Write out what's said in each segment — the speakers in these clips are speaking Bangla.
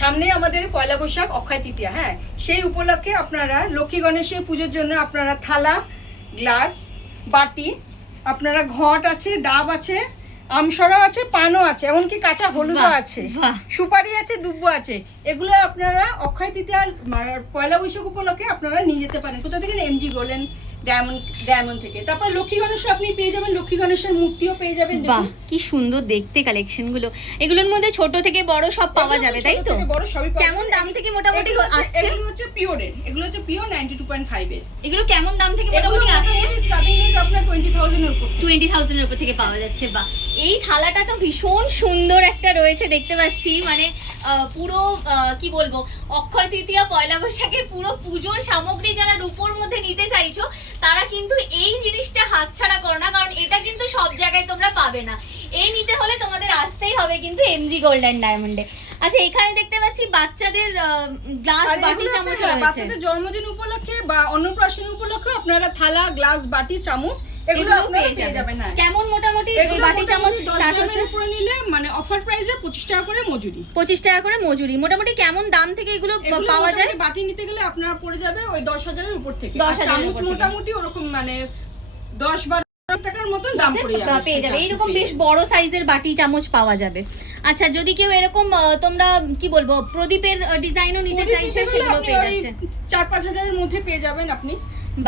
সামনে আমাদের পয়লা বৈশাখ অক্ষয় তৃতীয়া, হ্যাঁ, সেই উপলক্ষে আপনারা লক্ষ্মী গণেশের পুজোর জন্য আপনারা থালা, গ্লাস, বাটি, আপনারা ঘট আছে, ডাব আছে, আমসরাও আছে, পানও আছে, এমনকি কাঁচা হলুদও আছে, সুপারি আছে, দুব্বো আছে। এগুলো আপনারা অক্ষয় তৃতীয়া পয়লা বৈশাখ উপলক্ষে আপনারা নিয়ে যেতে পারেন। কোথা থেকে? এমজি গোল্ডেন ডায়মন্ড থেকে। তারপর লক্ষ্মী গণেশ আপনি পেয়ে যাবেন, লক্ষ্মী গণেশের মূর্তিও পেয়ে যাবেন। বাহ, কি সুন্দর দেখতে কালেকশন গুলো। এগুলোর মধ্যে ছোট থেকে বড় সব পাওয়া যাবে, তাই তো? বড় সবই। কেমন দাম থেকে মোটামুটি আসছে? এগুলো হচ্ছে পিওরের, এগুলো হচ্ছে পিওর 92.5 এর। এগুলো কেমন দাম থেকে মোটামুটি আসছে? স্টার্টিং রেঞ্জ আপনার 20,000 এর উপর, 20,000 এর উপর থেকে পাওয়া যাচ্ছে। বাহ, এই থালাটা তো ভীষণ সুন্দর একটা রয়েছে দেখতে পাচ্ছি, মানে পুরো কি বলবো, অক্ষয় তৃতীয়া পয়লা বৈশাখের পুরো পুজোর সামগ্রী যারা রূপোর মধ্যে নিতে চাইছো তারা কিন্তু এই জিনিসটা হাতছাড়া করো না, কারণ এটা কিন্তু সব জায়গায় তোমরা পাবে না। এই নিতে হলে তোমাদের আসতেই হবে কিন্তু এমজি গোল্ড এন্ড ডায়মন্ডে। আচ্ছা, এখানে দেখতে পাচ্ছি বাচ্চাদের গ্লাস, বাটি, চামচ রয়েছে। বাচ্চাদের জন্মদিন উপলক্ষে বা অন্নপ্রাশন উপলক্ষে আপনারা থালা, গ্লাস, বাটি, চামচ এগুলো আপনারা পেয়ে যাবেন। না কেমন মোটামুটি এই বাটি চামচ স্টার্ট হচ্ছে? উপরে নিলে মানে অফার প্রাইসে 25 টাকা করে মজুরি। 25 টাকা করে মজুরি। মোটামুটি কেমন দাম থেকে এগুলো পাওয়া যায়? বাটি নিতে গেলে আপনার পড়ে যাবে ওই 10,000 এর উপর থেকে। 10,000 চামচ মোটামুটি ওরকম মানে 10-12 টাকার মতন দাম পড়ে যাবে, পেয়ে যাবে। এইরকম বেশ বড় সাইজের বাটি চামচ পাওয়া যাবে। আচ্ছা, যদি কেউ এরকম তোমরা কি বলবো প্রদীপের ডিজাইনও নিতে চাইছে সেগুলো পেয়ে যাচ্ছে। 4-5 হাজারের মধ্যে পেয়ে যাবেন আপনি।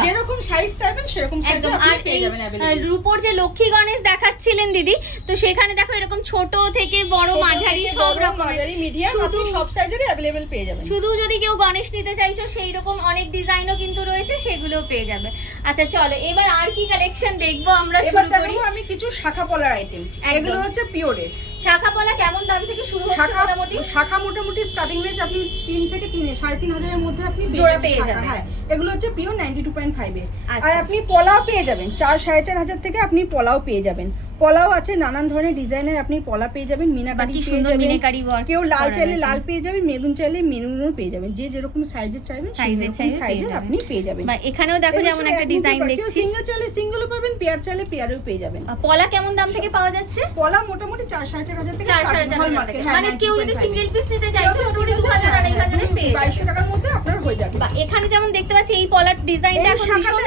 যেরকম সাইজ চাইবেন সেরকম সাইজ আপনি পেয়ে যাবেন। আর রূপোর যে লক্ষ্মী গণেশ দেখাচ্ছিলেন দিদি, তো সেখানে দেখো এরকম ছোট থেকে বড়, মাঝারি সব রকমের, মিডিয়াম আপনি সব সাইজেরই अवेलेबल পেয়ে যাবেন। শুধু যদি কেউ গণেশ নিতে চাইছো সেই রকম অনেক ডিজাইনও কিন্তু রয়েছে, সেগুলোও পেয়ে যাবে। আচ্ছা চলো এবার আর কি কালেকশন দেখবো আমরা, শুরু করি। আমি কিছু শাখা পলার আইটেম, এগুলো হচ্ছে পিওরের। শাখা পলা কেমন দাম থেকে শুরু হচ্ছে মোটামুটি? শাখা মোটামুটি স্টার্টিং রেঞ্জ আপনি 3 থেকে 3.5 এর মধ্যে আপনি জোড়া পেয়ে যাবেন। হ্যাঁ, এগুলো হচ্ছে পিওর 92.5 এর। আর আপনি পলাও পেয়ে যাবেন 4-4.5 হাজার থেকে আপনি পলাও পেয়ে যাবেন। পলাও আছে নানান ধরনের ডিজাইনের, আপনি পলা পেয়ে যাবেন, মিনাকারি পেয়ে যাবেন। কেউ লাল চাইলে লাল পেয়ে যাবেন, মেরুন চাইলে মেরুনও পেয়ে যাবেন। যে যেরকম সাইজের চাইবেন সাইজের আপনি পেয়ে যাবেন। বা এখানেও দেখো যেমন একটা ডিজাইন দেখছি, সিঙ্গেল চাইলে সিঙ্গেলও পাবেন, পেয়ার চাইলে পেয়ারও পেয়ে যাবেন। পলা কেমন দাম থেকে পাওয়া যাচ্ছে? পলা মোটামুটি 4-4.5 হাজার থেকে, 4-4.5 হাজার থেকে। মানে কেউ যদি সিঙ্গেল পিস নিতে চাইছে মোটামুটি 2,000-2,500 এ পেয়ে যাবে। 2200 টাকার মধ্যে আপনার হয়ে যাবে। বা এখানে যেমন দেখতে পাচ্ছি এই পলার ডিজাইনটা এখন ভীষণ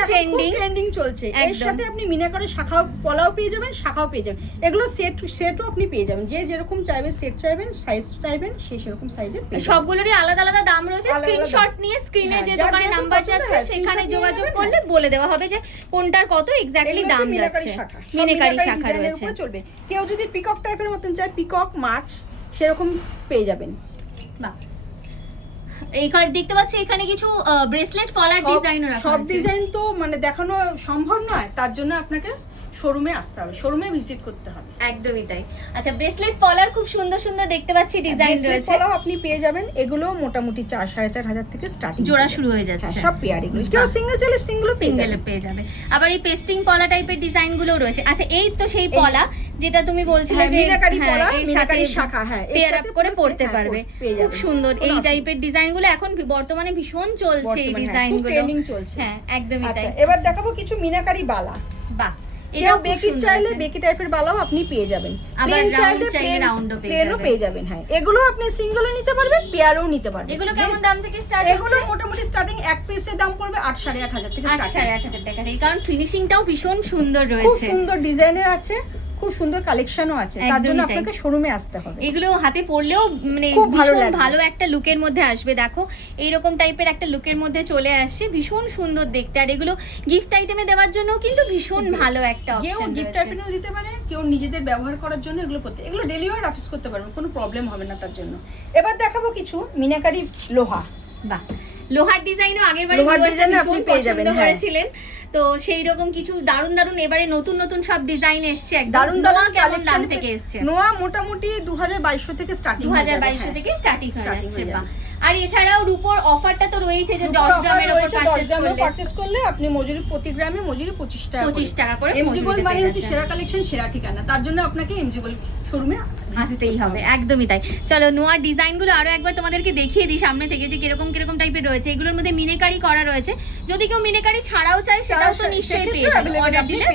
ট্রেন্ডিং চলছে। এর সাথে আপনি মিনাকারি শাখাও পলাও পেয়ে যাবেন, শাখাও পেয়ে যাবেন। এগুলো সেটও আপনি পেয়ে যাবেন। যে যেরকম চাইবেন, সেট চাইবেন, সাইজ চাইবেন, সেরকম সাইজের পেয়ে যাবেন। সবগুলোরই আলাদা আলাদা দাম রয়েছে। স্ক্রিনশট নিয়ে স্ক্রিনে যে দোকানের নাম্বার যাচ্ছে সেখানে যোগাযোগ করলে বলে দেওয়া হবে যে কোনটার কত এক্স্যাক্টলি দাম যাচ্ছে। মিনাকারি শাখা রয়েছে। চলবে। কেউ যদি পিকক টাইপের মতন চায়, পিকক মাছ সেরকম পেয়ে যাবেন। বাহ, এইখানে দেখতে পাচ্ছি এখানে কিছু ব্রেসলেট পলার ডিজাইনও রাখা আছে। সব ডিজাইন তো মানে দেখানো সম্ভব নয়, তার জন্য আপনাকে শোরুমে আসতে হবে, শোরুমে ভিজিট করতে হবে। একদমই তাই। আচ্ছা, ব্রেসলেট পলার খুব সুন্দর সুন্দর দেখতে পাচ্ছি ডিজাইন রয়েছে। পলাও আপনি পেয়ে যাবেন। এগুলো মোটামুটি 4-4.5 হাজার থেকে স্টার্টিং, জোড়া শুরু হয়ে যাচ্ছে। সব পেয়ার। এগুলো কেউ সিঙ্গেল চাইলে সিঙ্গেলও পেয়ে যাবে। আবার এই পেস্টিং পলা টাইপের ডিজাইন গুলো রয়েছে। আচ্ছা, এই তো সেই পলা যেটা তুমি বলছিলে যে মিনাকারি পলা, এর সাথে শাখা, হ্যাঁ, পেয়ার আপ করে পড়তে পারবে। খুব সুন্দর এই টাইপের ডিজাইন গুলো এখন বর্তমানে ভীষণ চলছে, এই ডিজাইন গুলো ট্রেন্ডিং চলছে। হ্যাঁ, একদমই তাই। এবার দেখাবো কিছু মিনাকারি বালা। বাহ, এটাও বেকি চাইলে বেকি টাইপের বালাও আপনি পেয়ে যাবেন। আবার রাউন্ড চাইলে রাউন্ডও পেয়ে যাবেন। হ্যাঁ, এগুলো আপনি সিঙ্গেলও নিতে পারবেন, পেয়ারও নিতে পারবেন। এগুলো কেমন দাম থেকে স্টার্ট হচ্ছে? এগুলো মোটামুটি স্টার্টিং এক পিসের দাম পড়বে 8-8.5 হাজার থেকে স্টার্ট। 8,500 টাকা থেকে, কারণ ফিনিশিংটাও ভীষণ সুন্দর রয়েছে। খুব সুন্দর ডিজাইনের আছে, খুব সুন্দর কালেকশনও আছে। তার জন্য আপনাকে শোরুমে আসতে হবে। এগুলো হাতে পরলেও মানে ভালো একটা লুকের মধ্যে আসবে। দেখো এইরকম টাইপের একটা লুকের মধ্যে চলে আসছে, ভীষণ সুন্দর দেখতে। আর এগুলো গিফট আইটেমে দেওয়ার জন্য কিন্তু ভীষণ ভালো একটা অপশন। কেউ গিফট আইটেমেও দিতে পারে, কেউ নিজেদের ব্যবহার করার জন্য এগুলো ডেলি ওয়্যার অফিস করতে পারবে, কোনো প্রবলেম হবে না তার জন্য। এবার দেখাবো কিছু মিনাকারি লোহা। বাহ, লোহার ডিজাইনও আগের বারে আপনি পেয়ে যাবেন, করেছিলেন তো সেই রকম কিছু দারুন দারুন এবারে নতুন নতুন সব ডিজাইন এসছে। একদম নোয়া কেমন দাম থেকে এসছে? নোয়া মোটামুটি 2200 থেকে স্টার্টিং, 2200 থেকে স্টার্টিং হয়ে যাচ্ছে। বাহ, আর এছাড়াও রূপোর অফারটা তো রয়েছে যে 10 গ্রামের উপর পারচেজ করলে আপনি মজুরি প্রতি গ্রামে মজুরি 25 টাকা করে। এমজি গোল্ড মানে হচ্ছে সেরা কালেকশন, সেরা ঠিকানা। তার জন্য আপনাকে এমজি গোল্ড শোরুমে আসতেই হবে, একদমই তাই। চলো নোয়ার ডিজাইনগুলো আরো একবার তোমাদেরকে দেখিয়ে দিই সামনে থেকে যে কিরকম কিরকম টাইপের রয়েছে। এগুলোর মধ্যে মিনেকারি করা রয়েছে, যদি কেউ মিনেকারি ছাড়াও চায় সেটাও তো নিশ্চয়ই পেয়ে যাবে, অর্ডার দিলে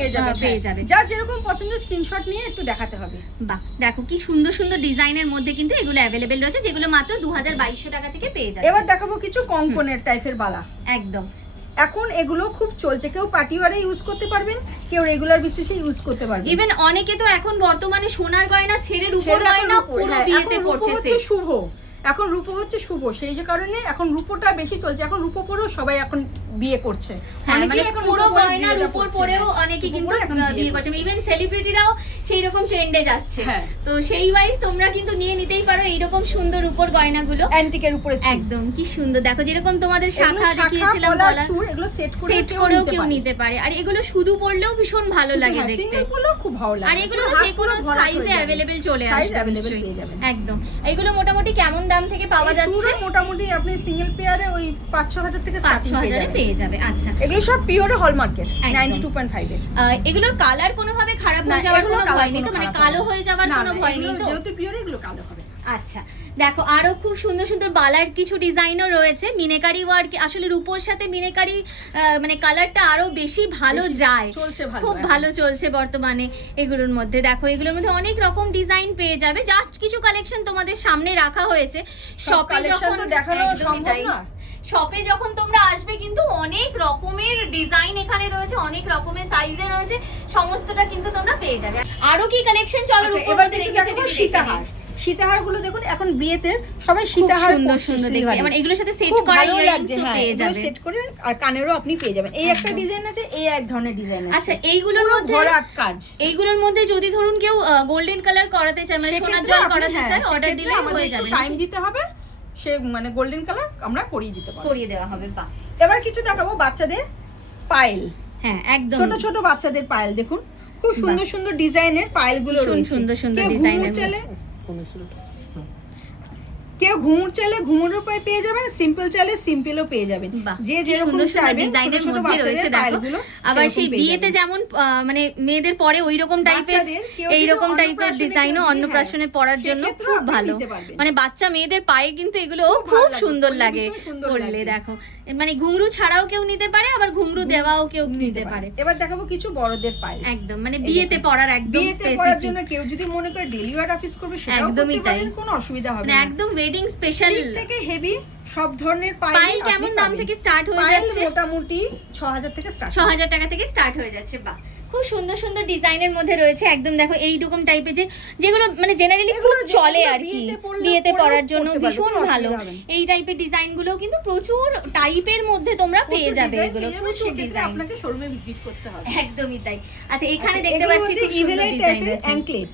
পেয়ে যাবে। যার যেরকম পছন্দ স্ক্রিনশট নিয়ে একটু দেখাতে হবে। বাহ, দেখো কি সুন্দর সুন্দর ডিজাইনের মধ্যে কিন্তু এগুলো অ্যাভেলেবেল রয়েছে, যেগুলো মাত্র 2200 টাকা থেকে পেয়ে যাচ্ছে। এবার দেখাবো কিছু কঙ্কনের টাইপের বালা। একদম, এখন এগুলো খুব চলছে, কেউ পার্টি ওয়ারে ইউজ করতে পারবেন, কেউ রেগুলার বেসিসে ইউজ করতে পারবেন। ইভেন অনেকে তো এখন বর্তমানে সোনার গয়না ছেড়ে রূপোর গয়না পুরো বিয়েতে পড়ছে। শুভ, এখন রূপো হচ্ছে শুভ, সেই যে কারণে এখন রূপোটা বেশি চলছে। এখন রূপো পরেও সবাই এখন বিয়ে করছে, মানে পুরো গয়নার উপর পরেও অনেকে কিন্তু বিয়ে করছে। ইভেন সেলিব্রিটিরাও সেই রকম ট্রেন্ডে যাচ্ছে। তো সেই ওয়াইজ তোমরা কিন্তু নিয়ে নিতেই পারো এইরকম সুন্দর উপর গয়নাগুলো অ্যান্টিকের উপরে। একদম কি সুন্দর, দেখো যেরকম তোমাদের শাখা দেখিয়েছিলাম গলা, এগুলো সেট করেও কেউ নিতে পারে। আর এগুলো শুধু পরলেও ভীষণ ভালো লাগে দেখতে, সিঙ্গেল পরলেও খুব ভালো লাগে। আর এগুলো যে কোনো সাইজে अवेलेबल চলে আসবে একদম। এগুলো মোটামুটি কেমন দাম থেকে পাওয়া যাচ্ছে? মোটামুটি আপনি সিঙ্গেল পেয়ারে ওই 5-6 হাজার থেকে 5-6 হাজারে পেয়ে যাবে। আচ্ছা, এগুলো সব পিওর হলমার্কের 92.5 এর। এগুলোর কালার কোনোভাবে খারাপ হয়ে যাওয়ার কোনো ভয় নেই তো, মানে কালো হয়ে যাওয়ার কোনো ভয় নেই তো? যেহেতু পিওর এগুলো কালো হবে। আচ্ছা, দেখো আরো খুব সুন্দর সুন্দর বালার কিছু ডিজাইনও রয়েছে। মিনেকারি ওয়ার্ক, আসলে রূপোর সাথে মিনেকারি মানে কালারটা আরো বেশি ভালো যায়, খুব ভালো চলছে বর্তমানে এগুলোর মধ্যে। দেখো এগুলোর মধ্যে অনেক রকম ডিজাইন পেয়ে যাবে, জাস্ট কিছু কালেকশন তোমাদের সামনে রাখা হয়েছে। শপে যখন দেখানো সম্ভব না, শপে যখন তোমরা আসবে কিন্তু অনেক রকমের ডিজাইন এখানে রয়েছে, অনেক রকমের সাইজে রয়েছে, সমস্তটা কিন্তু তোমরা পেয়ে যাবে। আরো কি কালেকশন চলো রূপোর মধ্যে রেখেছে? সীতাহার, সীতাহার গুলো দেখুন, এখন বিয়েতে সবাই সীতাহার সুন্দর সুন্দর দেখতে, মানে এগুলোর সাথে সেট করা ইয়াররিংসও পেয়ে যাবে, সেট করে আর কানেরও আপনি পেয়ে যাবেন। এই একটা ডিজাইন আছে, এই এক ধরনের ডিজাইন আছে। আচ্ছা, এইগুলোর মধ্যে ভরাট কাজ, এইগুলোর মধ্যে যদি ধরুন কেউ গোল্ডেন কালার করাতে চায়, মানে সোনার জল করাতে চায়, অর্ডার দিলে হয়ে যাবে। টাইম দিতে হবে, সে মানে গোল্ডেন কালার আমরা করিয়ে দিতে পারবো, করিয়ে দেওয়া হবে। বাহ, এবার কিছু দেখাবো বাচ্চাদের পায়েল। হ্যাঁ, একদম ছোট ছোট বাচ্চাদের পায়েল দেখুন, খুব সুন্দর সুন্দর ডিজাইনের পায়েল গুলো রয়েছে, সুন্দর সুন্দর ডিজাইনের। কেউ ঘুঙুর চাইলে ঘুঙুরের পায়ে পেয়ে যাবেন, সিম্পল চাইলে সিম্পলও পেয়ে যাবেন, যে যেরকম চাইবেন। ডিজাইনের মধ্যে রয়েছে দেখো, আবার সেই বিয়েতে যেমন মানে মেয়েদের পরে ওই রকম টাইপের, এই রকম টাইপের ডিজাইনও অন্নপ্রাশনে পরার জন্য খুব ভালো। মানে বাচ্চা মেয়েদের পায়ে কিন্তু এগুলো খুব সুন্দর লাগে করলে। দেখো মানে ঘুঙরু ছাড়াও কেউ নিতে পারে, আবার ঘুঙরু দেওয়াও কেউ নিতে পারে। এবার দেখাবো কিছু বড়দের পায়ে, একদম মানে বিয়েতে পরার, একদম বিয়েতে পরার জন্য কেউ যদি মনে করে ডেলি ওয়্যার অফিস করবে সেটাও করতে পারেন, কোনো অসুবিধা হবে না। একদম ওয়েডিং স্পেশাল থেকে হেভি সব ধরনের পাইল কেমন দাম থেকে স্টার্ট হয়ে যাচ্ছে? মোটামুটি 6000 থেকে স্টার্ট, 6000 টাকা থেকে স্টার্ট হয়ে যাচ্ছে। বাহ, খুব সুন্দর সুন্দর ডিজাইনের মধ্যে রয়েছে একদম। দেখো এইরকম টাইপের যেগুলো মানে জেনারেলি খুব চলে আর কি, বিয়েতে পরার জন্য ভীষণ ভালো। এই টাইপের ডিজাইনগুলো কিন্তু প্রচুর টাইপের মধ্যে তোমরা পেয়ে যাবে, এগুলো প্রচুর ডিজাইন, আপনাকে শোরুমে ভিজিট করতে হবে। একদমই তাই। আচ্ছা, এখানে দেখতে পাচ্ছি খুব সুন্দর ডিজাইন আছে, অ্যাঙ্কলেট।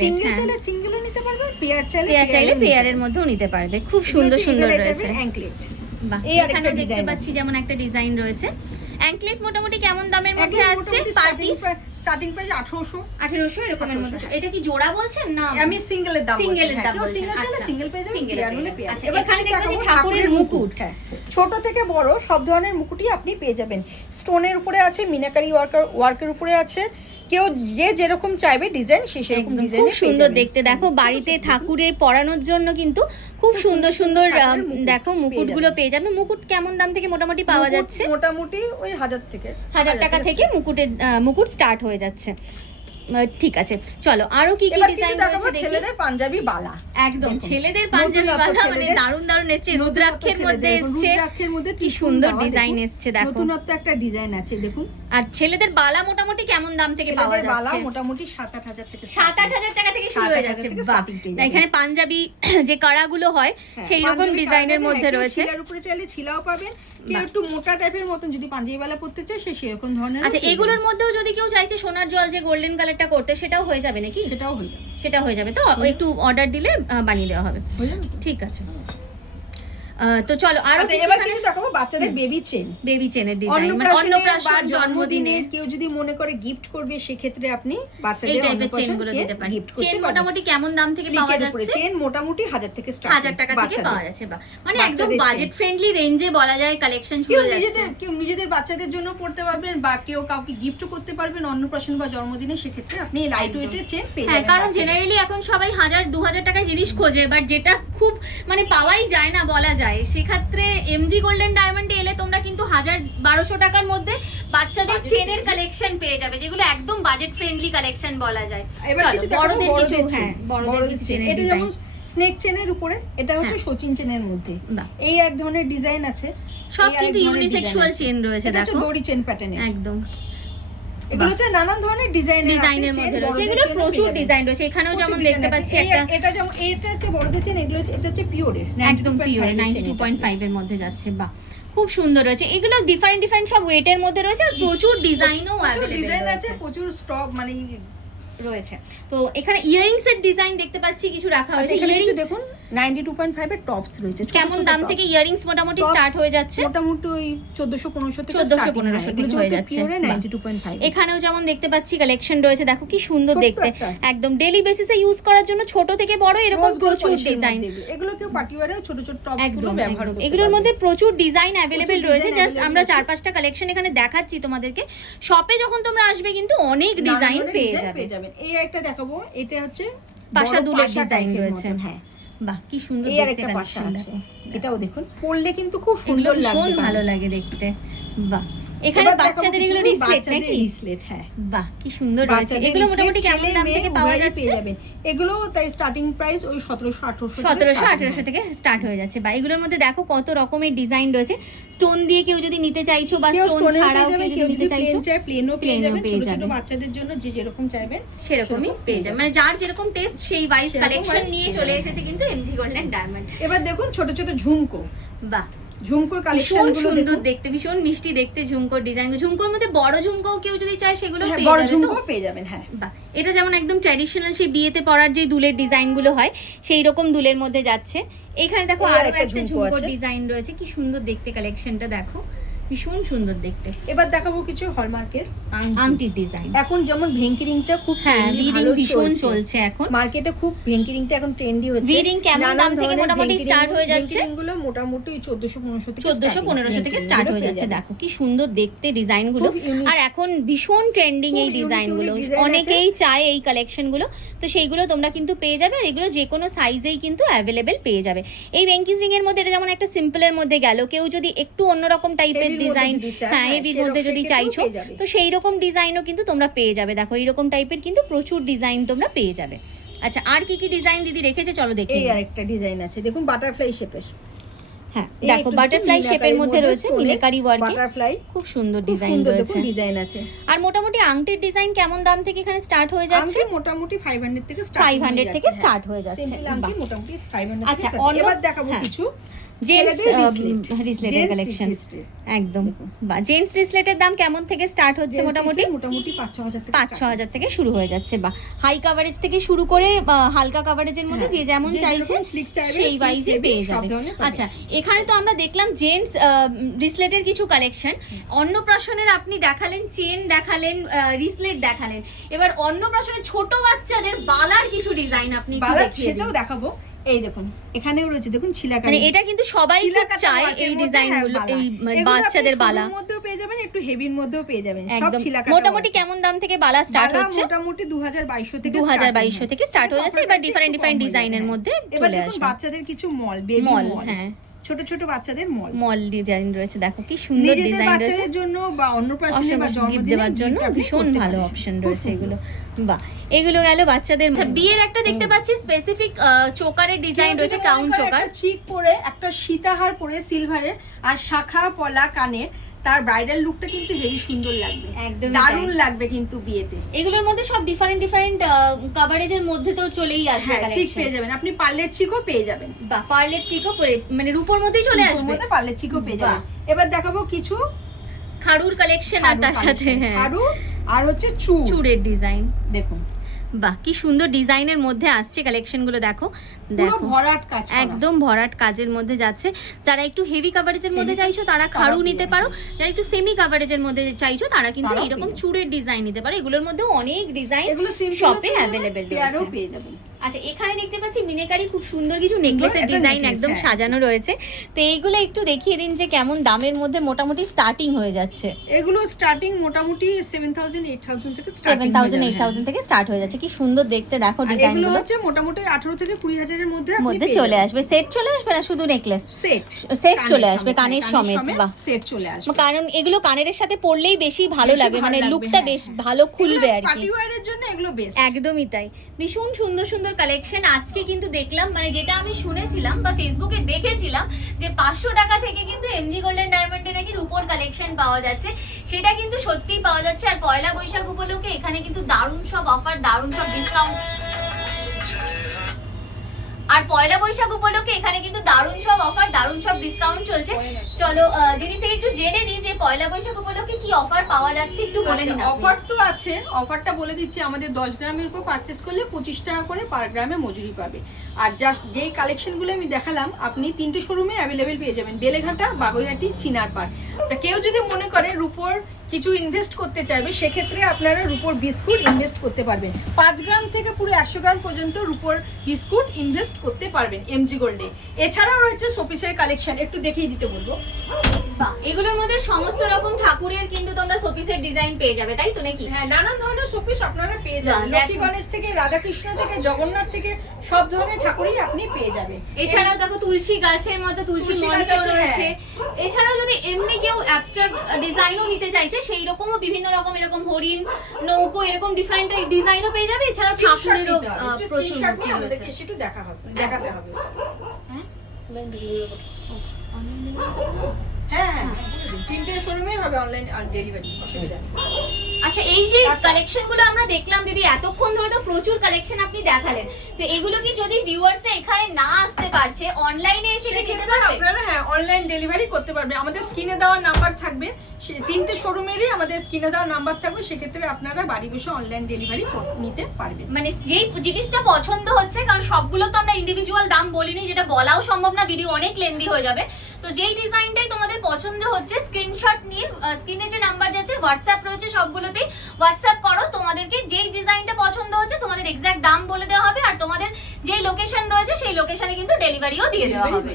সিঙ্গেল চাইলে সিঙ্গেলও নিতে পারবে, পেয়ার চাইলে পেয়ারের মধ্যেও নিতে পারবে। খুব সুন্দর সুন্দর রয়েছে অ্যাঙ্কলেট। বাহ, এখানে দেখতে পাচ্ছি যেমন একটা ডিজাইন রয়েছে। অ্যাঙ্কলেট মোটামুটি কেমন দামের মধ্যে আসছে? স্টার্টিং প্রাইস 1800 এরকমের মধ্যে। এটা কি জোড়া বলছেন না? আমি সিঙ্গেলের দাম বলছি। সিঙ্গেলের দাম বলছি। সিঙ্গেল চাইলে সিঙ্গেল পেয়ে যাবেন, পেয়ার হলে পেয়ার। আচ্ছা, এখানে দেখতে পাচ্ছি ঠাকুরের মুকুট। ছোট থেকে বড় সব ধরনের মুকুটই আপনি পেয়ে যাবেন। স্টোনের উপরে আছে, মিনাকারি ওয়ার্কের উপরে আছে, কেউ যে যেরকম চাইবে ডিজাইন সে সেরকম ডিজাইন। খুব সুন্দর দেখতে। দেখো বাড়িতে ঠাকুরের পরানোর জন্য কিন্তু খুব সুন্দর সুন্দর দেখো মুকুটগুলো পেয়ে যাবে। মুকুট কেমন দাম থেকে মোটামুটি পাওয়া যাচ্ছে? মোটামুটি ওই 1000 টাকা থেকে মুকুট স্টার্ট হয়ে যাচ্ছে। ঠিক আছে, চলো আরো কি কি ডিজাইন রয়েছে দেখি। ছেলেদের পাঞ্জাবি বালা, একদম ছেলেদের পাঞ্জাবি বালা, মানে দারুন দারুন এসেছে, রুদ্রাক্ষের মধ্যে এসেছে, রুদ্রাক্ষের মধ্যে কি সুন্দর ডিজাইন এসেছে। দেখো নতুনত্ব একটা ডিজাইন আছে দেখুন। আর ছেলেদের বালা মোটামুটি কেমন দাম থেকে পাওয়া যাচ্ছে? বালা মোটামুটি 7-8000 থেকে 7-8000 টাকা থেকে শুরু হয়ে যাচ্ছে। এখানে পাঞ্জাবি যে কাড়াগুলো হয় সেই রকম ডিজাইনের মধ্যে রয়েছে। ছিলার উপরে চাইলে ছিলাও পাবেন, কেউ একটু মোটা টাইপের মতন যদি পাঞ্জাবি বালা পরতে চায় সে সেরকম ধরনের। আচ্ছা, এগুলোর মধ্যেও যদি কেউ চাইছে সোনার জল যে গোল্ডেন কালারটা করতে, সেটাও হয়ে যাবে নাকি? সেটাও হয়ে যাবে তো একটু অর্ডার দিলে বানিয়ে দেওয়া হবে। ঠিক আছে। তো চলো আরো আচ্ছা এবার কিছু দেখাবো বাচ্চাদের বেবি চেন, বেবি চেনের ডিজাইন, মানে অন্নপ্রাশন জন্মদিনে জন্মদিনে কেউ যদি মনে করে গিফট করবে সেক্ষেত্রে আপনি বাচ্চাদের অন্নপ্রাশন চেনগুলো চেন দিতে পারেন। গিফট করতে চেন পারবেন। মোটামুটি কেমন দাম থেকে পাওয়া যাচ্ছে? চেন মোটামুটি 1000 থেকে স্টার্ট, 1000 টাকা থেকে পাওয়া যাচ্ছে। বা মানে একদম বাচ্চাদের বাজেট ফ্রেন্ডলি রেঞ্জে বলা যায় কালেকশন শুরু কেউ হয়ে যাচ্ছে। নিজেদের বাচ্চাদের জন্য পড়তে পারবেন বা কেউ কাউকে গিফট করতে পারবেন অন্নপ্রাশন বা জন্মদিনে, সেক্ষেত্রে আপনি লাইট ওয়েটের চেন পেয়ে হ্যাঁ, যাবেন। কারণ জেনারেলি এখন সবাই 1000-2000 টাকায় জিনিস খোঁজে, বাট যেটা খুব মানে পাওয়াই যায় না বলা যায়, সেক্ষেত্রে এমজি গোল্ডেন ডায়মন্ডে এলে তোমরা কিন্তু 1000-1200 টাকার মধ্যে বাচ্চাদের চেনের কালেকশন পেয়ে যাবে, যেগুলো একদম বাজেট ফ্রেন্ডলি কালেকশন বলা যায়। এবার কিছু বড়দের কিছু, চেন, হ্যাঁ বড়দের কিছু চেনের এটা যেমন স্নেক চেনের উপরে, এটা হচ্ছে হ্যাঁ। সচিন চেনের মধ্যে বাহ। এই এক ধরনের ডিজাইন আছে, সব এই আরেক কিন্তু ধরনের ইউনিসেক্সুয়াল design আছে। চেন রয়েছে, এটা হচ্ছে দেখো দড়ি চেন প্যাটার্নের, একদম এগুলো হচ্ছে নানান ধরনের ডিজাইনের মধ্যে রয়েছে, এগুলো প্রচুর ডিজাইন রয়েছে। এখানেও যেমন দেখতে পাচ্ছি একটা, এটা যেমন এটা হচ্ছে বড়দের চেন, এগুলো এটা হচ্ছে পিওরের, একদম পিওর 92.5 এর মধ্যে যাচ্ছে। বাহ, খুব সুন্দর রয়েছে। এগুলো ডিফারেন্ট ডিফারেন্ট সব ওয়েটের মধ্যে রয়েছে, আর প্রচুর ডিজাইনও প্রচুর ডিজাইন अवेलेबल আছে, প্রচুর স্টক মানে রয়েছে। তো এখানে ইয়ারিংস এর ডিজাইন দেখতে পাচ্ছি কিছু রাখা হয়েছে। এখানে কিছু ইয়ারিংস দেখুন 92.5 এর টপস রয়েছে, ছোট কেমন ছোট দাম tops। থেকে ইয়ারিংস মোটামুটি Tops স্টার্ট হয়ে যাচ্ছে? মোটামুটি ওই 1400-1500 থেকে 1400-1500 থেকে হয়ে যাচ্ছে। পিওরে বাহ। 92.5। এখানেও যেমন দেখতে পাচ্ছি কালেকশন রয়েছে, দেখো কি সুন্দর ছোট্ট দেখতে, একটা। একদম ডেইলি বেসিসে ইউজ করার জন্য ছোট থেকে বড় এরকম Rose gold প্রচুর polish এর ডিজাইন। মধ্যে এগুলো কেউ পার্টিওয়ারেও ছোট ছোট টপস গুলো একদম ব্যবহার একদম করতে এগুলোর পারবে। মধ্যে প্রচুর ডিজাইন অ্যাভেলেবেল প্রচুর রয়েছে। design জাস্ট available আমরা রয়েছে। 4-5টা কালেকশন এখানে দেখাচ্ছি তোমাদেরকে। শপে যখন তোমরা আসবে কিন্তু অনেক নানান ডিজাইন ধরনের পেয়ে design যাবে। যাবেন। এই একটা দেখাবো, এটা হচ্ছে পাশা বড় দুলের পাশা ডিজাইন type এর রয়েছে। মতন, হ্যাঁ বাহ, কি সুন্দর এই আর দেখতে একটা পাশা কালেকশন আছে, দেখো। এটাও দেখুন পরলে কিন্তু খুব এগুলো সুন্দর ভীষণ লাগবে, ভালো লাগে দেখতে। বাহ, এখানে এবার দেখাবো বাচ্চাদের কিছু এগুলো রিসলেট বাচ্চাদের নাকি? রিসলেট, হ্যাঁ বাহ, কি সুন্দর রয়েছে। বাচ্চাদের এগুলো wristlet, মোটামুটি কেমন ছেলে দাম মেয়ে থেকে পাওয়া উভয়েরই যাচ্ছে? পেয়ে যাবেন। এগুলো তাই স্টার্টিং প্রাইস ওই 1700-1800 1700-1800 থেকে স্টার্ট হয়ে যাচ্ছে। বা এগুলোর মধ্যে দেখো কত রকমের ডিজাইন রয়েছে। স্টোন দিয়ে কেউ যদি নিতে চাইছো বা কেউ স্টোন স্টোনের ছাড়াও পেয়ে যাবেন, কেউ কেউ যদি যদি নিতে চাইছো প্লেন চায় প্লেনও পেয়ে প্লেনও যাবেন, পেয়ে ছোট ছোট যাবেন। বাচ্চাদের জন্য যে যেরকম চাইবেন সেরকমই পেয়ে যাবে, মানে যার যেরকম টেস্ট সেই ওয়াইজ সেরকম কালেকশন wise নিয়ে পেয়ে চলে যাবেন। এসেছে কিন্তু এমজি গোল্ডেন ডায়মন্ড। এবার দেখুন ছোট ছোট ঝুমকো, বাহ, ঝুমকোর কালেকশন ভীষণ গুলো সুন্দর দেখুন, দেখতে, ভীষণ মিষ্টি দেখতে ঝুমকোর ডিজাইন। ঝুমকোর মধ্যে বড় ঝুমকোও কেউ যদি চায় সেগুলো হ্যাঁ, পেয়ে বড় যাবে তো? ঝুমকো পেয়ে যাবেন, হ্যাঁ বাহ, এটা যেমন একদম ট্র্যাডিশনাল সেই বিয়েতে পরার যে দুলের ডিজাইনগুলো হয় সেই রকম দুলের মধ্যে যাচ্ছে। এখানে দেখো এই আরো আরেকটা একটা ঝুমকো ঝুমকোর আছে। ডিজাইন রয়েছে, কি সুন্দর দেখতে কালেকশনটা দেখো, ভীষণ সুন্দর দেখতে। এবার দেখাবো কিছু হলমার্কের আংটির ডিজাইন, এখন যেমন ভেঙ্কি রিংটা খুব হ্যাঁ trendy, রিডিং ভালো ভীষণ চলছে এখন। মার্কেটে খুব ভেঙ্কি রিংটা এখন ট্রেন্ডি হচ্ছে। V-ring কেমন নানান দাম থেকে ধরনের মোটামুটি ভেঙ্কি start ring- হয়ে যাচ্ছে? ভেঙ্কি রিংগুলো মোটামুটি 1400-1500 থেকে 1400-1500 থেকে স্টার্ট হয়ে যাচ্ছে। দেখো কি সুন্দর দেখতে ডিজাইনগুলো, খুব unique। আর এখন ভীষণ ট্রেন্ডিং খুব এই unique ডিজাইনগুলো, unique design অনেকেই চায় এই কালেকশনগুলো, তো সেইগুলো তোমরা কিন্তু পেয়ে যাবে। আর এগুলো যে কোনো সাইজেই কিন্তু অ্যাভেলেবেল পেয়ে যাবে। এই ভেঙ্কিস রিং এর মধ্যে এটা যেমন একটা সিম্পলের মধ্যে গেল, কেউ যদি একটু অন্যরকম টাইপের Heavy র মধ্যে ডিজাইন, যদি চায়, হ্যাঁ হ্যাঁ, হেভির মধ্যে যদি সেক্ষেত্রেও চাইছো পেয়ে যাবে। তো সেই রকম ডিজাইনও কিন্তু তোমরা পেয়ে যাবে। দেখো এইরকম টাইপের কিন্তু প্রচুর ডিজাইন তোমরা পেয়ে যাবে। আচ্ছা, আর কি কি ডিজাইন দিদি রেখেছে চলো দেখে এই নিই। আরেকটা ডিজাইন আছে, দেখুন বাটারফ্লাই শেপের, হ্যাঁ এই দেখো একটু বাটারফ্লাই দেখুন শেপের মিনাকারির মধ্যে রয়েছে, stone এ মিনাকারি ওয়ার্কে বাটারফ্লাই, খুব সুন্দর খুব ডিজাইন সুন্দর রয়েছে। দেখুন ডিজাইন আছে। আর মোটামুটি আংটির ডিজাইন কেমন দাম থেকে এখানে স্টার্ট হয়ে যাচ্ছে? আংটি মোটামুটি 500 থেকে স্টার্ট 500 থেকে start হয়ে যাচ্ছে। সিম্পল আংটি বাহ। মোটামুটি 500 আচ্ছা, থেকে start। অন্য- এবার দেখাবো হ্যাঁ। কিছু জেন্টস ছেলেদের wristlet। রিসলেটের Gents collection, wristlet। একদম। দেখুন। বা জেন্টস রিসলেটের দাম কেমন থেকে স্টার্ট হচ্ছে? Gents মোটামুটি wristlet মোটামুটি 5-6 হাজার থেকে 5-6 হাজার থেকে শুরু হয়ে যাচ্ছে। বা হাই কাভারেজ থেকে শুরু করে হালকা কাভারেজের মধ্যে যে যেমন যে চাইছে যেরকম sleek চাইবে, সেই sleek ওয়াইজে heavy পেয়ে সব যাবে। ধরনের পাবে। আচ্ছা, এখানে তো আমরা দেখলাম জেন্টস রিসলেটের কিছু কালেকশন, অন্নপ্রাশনের আপনি দেখালেন চেন, দেখালেন রিসলেট দেখালেন, এবার অন্নপ্রাশনের ছোট বাচ্চাদের বালার কিছু ডিজাইন আপনি একটু বালা দেখিয়ে দিন। সেটাও দেখাবো। এই দেখুন এখানেও রয়েছে, দেখুন ছিলাকারি, মানে এটা কিন্তু সবাই খুব ছিলাকাটা চায় work এর এই মধ্যে, ডিজাইনগুলো, হ্যাঁ, বালা। এই এগুলো বাচ্চাদের আপনি বালা সরুর মধ্যেও পেয়ে যাবেন, একটু হেভির মধ্যেও পেয়ে যাবেন, সব একদম। ছিলাকাটা মোটামুটি work। কেমন দাম থেকে বালা স্টার্ট বালা হচ্ছে? মোটামুটি 2200 থেকে 2200 থেকে স্টার্ট হয়ে যাচ্ছে। এবার ডিফারেন্ট ডিফারেন্ট ডিজাইনের মধ্যে এবার চলে দেখুন আসবে। বাচ্চাদের কিছু মল, বেবি মল, মল, হ্যাঁ ছোট ছোট বাচ্চাদের মল, মল ডিজাইন রয়েছে, দেখো কি সুন্দর নিজেদের ডিজাইন রয়েছে। বাচ্চাদের জন্য বা অন্নপ্রাশনে বা গিফট জন্মদিনে দেওয়ার জন্য gift আপনি ভীষণ করতে ভালো পারেন। অপশন খুব রয়েছে সুন্দর। এগুলো। বাহ, এগুলো গেল বাচ্চাদের। আচ্ছা, বিয়ের একটা দেখতে পাচ্ছি স্পেসিফিক চোকারের ডিজাইন কেউ রয়েছে, যদি ক্রাউন মনে করে চোকার। একটা চিক পরে, একটা সীতাহার পরে সিলভারের, আর শাখা পলা কানে, তার ব্রাইডাল লুকটা কিন্তু হেভি সুন্দর লাগবে, একদমই দারুণ তাই। লাগবে কিন্তু বিয়েতে। এগুলোর মধ্যে সব ডিফারেন্ট ডিফারেন্ট কভারেজের মধ্যে তো চলেই আসবে হ্যাঁ, চিক কালেকশন। পেয়ে যাবেন, আপনি পার্লের চিকও পেয়ে যাবেন, বা পার্লের চিকও মানে রূপোর মধ্যেই চলে রূপোর আসবে। মধ্যে পার্লের চিকও পেয়ে যাবেন। এবার দেখাবো কিছু খাড়ুর কালেকশন, আর তার সাথে হ্যাঁ খাড়ু আর হচ্ছে চুড়, চুড়ের ডিজাইন। দেখুন বাহ, কি সুন্দর ডিজাইনের মধ্যে আসছে কালেকশনগুলো, দেখো পুরো দেখো ভরাট কাজ করা। একদম ভরাট কাজের মধ্যে যাচ্ছে। যারা একটু হেভি কাভারেজের মধ্যে চাইছো তারা খাড়ু নিতে পারো, যারা একটু সেমি কাভারেজের মধ্যে চাইছো তারা কিন্তু তারাও এরকম পেয়ে চূড়ের ডিজাইন নিতে পারো। এগুলোর মধ্যে অনেক ডিজাইন এগুলো সিম্পল শপে অ্যাভেলেবেল পেয়ারও রয়েছে। পেয়ে যাবেন। আচ্ছা, এখানে দেখতে পাচ্ছি মিনেকারি খুব সুন্দর কিছু নেকলেসের একটা ডিজাইন necklace, একদম হ্যাঁ। সাজানো রয়েছে। তো এইগুলো একটু দেখিয়ে দিন যে কেমন দামের মধ্যে মোটামুটি স্টার্টিং হয়ে যাচ্ছে। এগুলো স্টার্টিং মোটামুটি 7000 8000 থেকে 7000 8000 থেকে স্টার্ট হয়ে যাচ্ছে। কি সুন্দর দেখতে দেখো এগুলো ডিজাইনগুলো হচ্ছে মোটামুটি 18 থেকে 20000 এর মধ্যে আপনি মধ্যে পেয়ে চলে যাবেন। আসবে। সেট চলে আসবে না শুধু নেকলেস? সেট সেট চলে আসবে কানের সমেত। বাহ, সেট চলে আসবে। কারণ এগুলো কানের সাথে পরলেই বেশি ভালো বেশি লাগবে, ভালো মানে লাগবে, লুকটা হ্যাঁ, বেশ হ্যাঁ। ভালো খুলবে আর কি। পার্টি ওয়্যারের জন্য এগুলো বেস্ট। একদমই তাই, ভীষণ সুন্দর সুন্দর কালেকশন আজকে কিন্তু দেখলাম। মানে যেটা আমি শুনেছিলাম বা ফেসবুকে দেখেছিলাম যে 500 টাকা থেকে কিন্তু এমজি গোল্ডেন ডায়মন্ডে নাকি রূপোর কালেকশন পাওয়া যাচ্ছে, সেটা কিন্তু সত্যিই পাওয়া যাচ্ছে। আর পয়লা বৈশাখ উপলক্ষে এখানে কিন্তু দারুণ সব অফার, দারুণ সব ডিসকাউন্ট। আর পয়লা বৈশাখ উপলক্ষে এখানে কিন্তু দারুণ সব অফার, দারুণ সব ডিসকাউন্ট চলছে। চলো দিদি থেকে একটু জেনে নিই যে পয়লা বৈশাখ উপলক্ষে কি অফার পাওয়া যাচ্ছে, একটু বলে দিন। অফার তো আছে, অফারটা বলে দিচ্ছি। আমাদের 10 গ্রামের উপর পারচেজ করলে 25 টাকা করে পার গ্রামে মজুরি পাবে। আর জাস্ট যেই কালেকশনগুলো আমি দেখালাম আপনি 3টে শোরুমে অ্যাভেলেবেল পেয়ে যাবেন, বেলেঘাটা, বাগুইহাটি, চিনারপাড়। আচ্ছা, কেউ যদি মনে করে রূপোর কিছু ইনভেস্ট করতে চাইবে সেক্ষেত্রে আপনারা রূপোর বিস্কুট ইনভেস্ট করতে পারবেন। 5 গ্রাম থেকে পুরো 100 গ্রাম পর্যন্ত রূপোর বিস্কুট ইনভেস্ট করতে পারবেন এমজি গোল্ডে। এছাড়াও রয়েছে শোপিসের কালেকশন, একটু দেখিয়ে দিতে বলবো। বাহ, এগুলোর মধ্যে সমস্ত রকম ঠাকুরের কিন্তু তোমরা শোপিসের ডিজাইন পেয়ে যাবে, তাই তো নাকি? হ্যাঁ, নানান ধরনের শোপিস আপনারা পেয়ে যাবেন। দেখো। লক্ষ্মী গণেশ থেকে রাধাকৃষ্ণ থেকে জগন্নাথ থেকে সব ধরনের ঠাকুরই আপনি পেয়ে যাবেন। এছাড়াও দেখো তুলসী গাছের মধ্যে তুলসী তুলসী মঞ্চ গাছ আছে, রয়েছে। হ্যাঁ। এছাড়াও যদি এমনি কেউ অ্যাবস্ট্রাক্ট ডিজাইনও নিতে চাইছে সেই রকমও বিভিন্ন রকম, এরকম হরিণ, নৌকো, এরকম ডিফারেন্ট ডিজাইনও পেয়ে যাবে। এছাড়াও ঠাকুরেরও প্রচুর মূর্তি রয়েছে। সেটা দেখাতে হবে। হ্যাঁ হ্যাঁ, 3টে শোরুমে হবে অনলাইন ডেলিভারি, অসুবিধা নেই। আচ্ছা, এই যে কালেকশনগুলো আমরা দেখলাম দিদি, এতক্ষণ ধরে তো প্রচুর কালেকশন আপনি দেখালেন, তো এগুলো কি যদি ভিউয়ার্সরা এখানে না আসতে পারছে অনলাইনে এসে কি নিতে পারবে? আপনারা হ্যাঁ অনলাইন ডেলিভারি করতে পারবেন। আমাদের স্ক্রিনে দেওয়া নাম্বার থাকবে, 3টে শোরুমেরই আমাদের স্ক্রিনে দেওয়া নাম্বার থাকবে, সেক্ষেত্রে আপনারা বাড়ি বসে অনলাইন ডেলিভারি নিতে পারবেন। মানে যেই জিনিসটা পছন্দ হচ্ছে, কারণ সবগুলো তো আমরা ইন্ডিভিজুয়াল দাম বলিনি, যেটা বলাও সম্ভব না, ভিডিও অনেক লেন্দি হয়ে যাবে। তো যেই ডিজাইনটাই তোমাদের পছন্দ হচ্ছে স্ক্রিনশট নিয়ে স্ক্রিনে যে নাম্বার যাচ্ছে, হোয়াটসঅ্যাপ রয়েছে, সবগুলোতেই হোয়াটসঅ্যাপ করো। তোমাদেরকে যেই ডিজাইনটা পছন্দ হচ্ছে তোমাদের এক্সাক্ট দাম বলে দেওয়া হবে, আর তোমাদের যেই লোকেশন রয়েছে সেই লোকেশনে কিন্তু ডেলিভারিও দিয়ে দেওয়া হবে।